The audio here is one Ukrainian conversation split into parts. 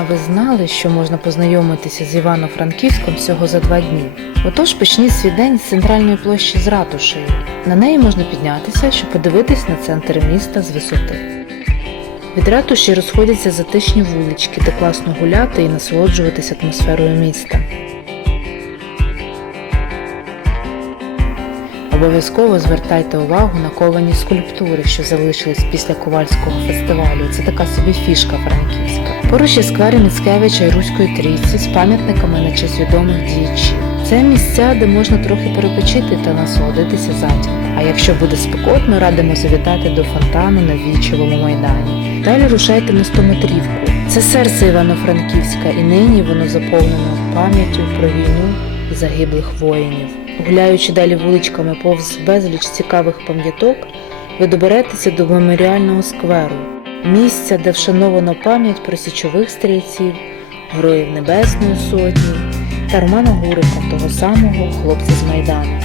А ви знали, що можна познайомитися з Івано-Франківськом всього за два дні? Отож почніть свій день з центральної площі з ратушею. На неї можна піднятися, щоб подивитись на центр міста з висоти. Від ратуші розходяться затишні вулички, де класно гуляти і насолоджуватись атмосферою міста. Обов'язково звертайте увагу на ковані скульптури, що залишились після ковальського фестивалю. Це така собі фішка франківська. Поруч є сквери Міцкевича і Руської трійці з пам'ятниками на честь відомих діячів. Це місця, де можна трохи перепочити та насолодитися затінком. А якщо буде спекотно, радимо завітати до фонтану на Вічевому майдані. Далі рушайте на стометрівку. Це серце Івано-Франківська, і нині воно заповнено пам'яттю про війну і загиблих воїнів. Гуляючи далі вуличками повз безліч цікавих пам'яток, ви доберетеся до меморіального скверу, місця, де вшановано пам'ять про січових стрільців, героїв Небесної Сотні та Романа Гурика, того самого хлопця з Майдану.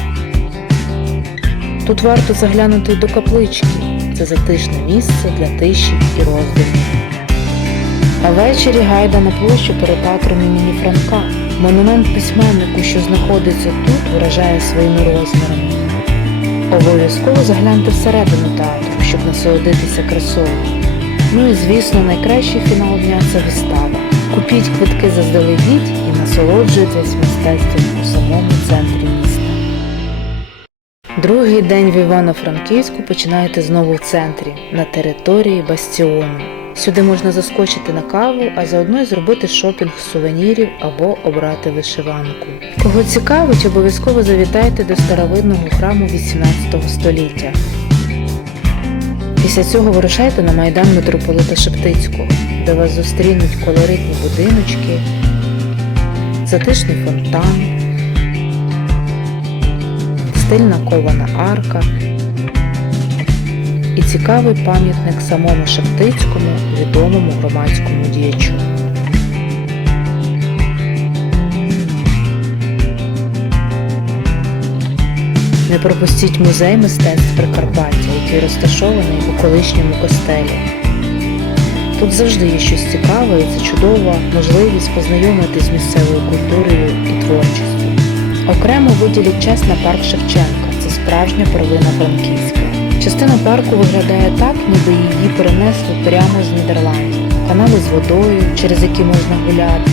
Тут варто заглянути до каплички. Це затишне місце для тиші і роздумів. А ввечері гайда на площу перед театром імені Франка. Монумент письменнику, що знаходиться тут, вражає своїми розмірами. Обов'язково загляньте всередину театру, щоб насолодитися красою. Ну і звісно, найкращий фінал дня це вистава. Купіть квитки заздалегідь і насолоджуйтесь мистецтвом у самому центрі міста. Другий день в Івано-Франківську починаєте знову в центрі, на території бастіону. Сюди можна заскочити на каву, а заодно й зробити шопінг сувенірів або обрати вишиванку. Кого цікавить, обов'язково завітайте до старовинного храму 18 століття. Після цього вирушайте на майдан митрополита Шептицького, де вас зустрінуть колоритні будиночки, затишний фонтан, стильна кована арка і цікавий пам'ятник самому Шептицькому, відомому громадському діячу. Не пропустіть музей мистецтв Прикарпаття, який розташований у колишньому костелі. Тут завжди є щось цікаве і це чудова можливість познайомитись з місцевою культурою і творчістю. Окремо виділіть час на парк Шевченка. Це справжня перлина Франківська. Частина парку виглядає так, ніби її перенесли прямо з Нідерландів. Канали з водою, через які можна гуляти,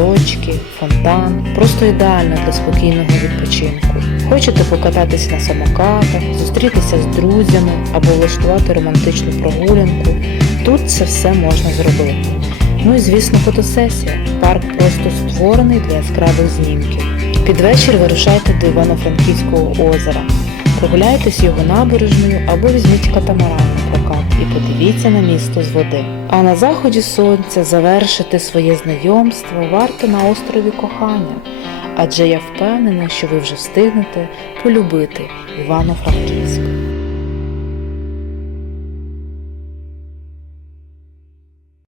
місточки, фонтан. Просто ідеально для спокійного відпочинку. Хочете покататись на самокатах, зустрітися з друзями або влаштувати романтичну прогулянку. Тут це все можна зробити. Ну і звісно, фотосесія. Парк просто створений для яскравих знімків. Під вечір вирушайте до Івано-Франківського озера. Прогуляйтесь його набережною або візьміть катамаран на прокат і подивіться на місто з води. А на заході сонця завершити своє знайомство варто на острові кохання, адже я впевнена, що ви вже встигнете полюбити Івано-Франківськ.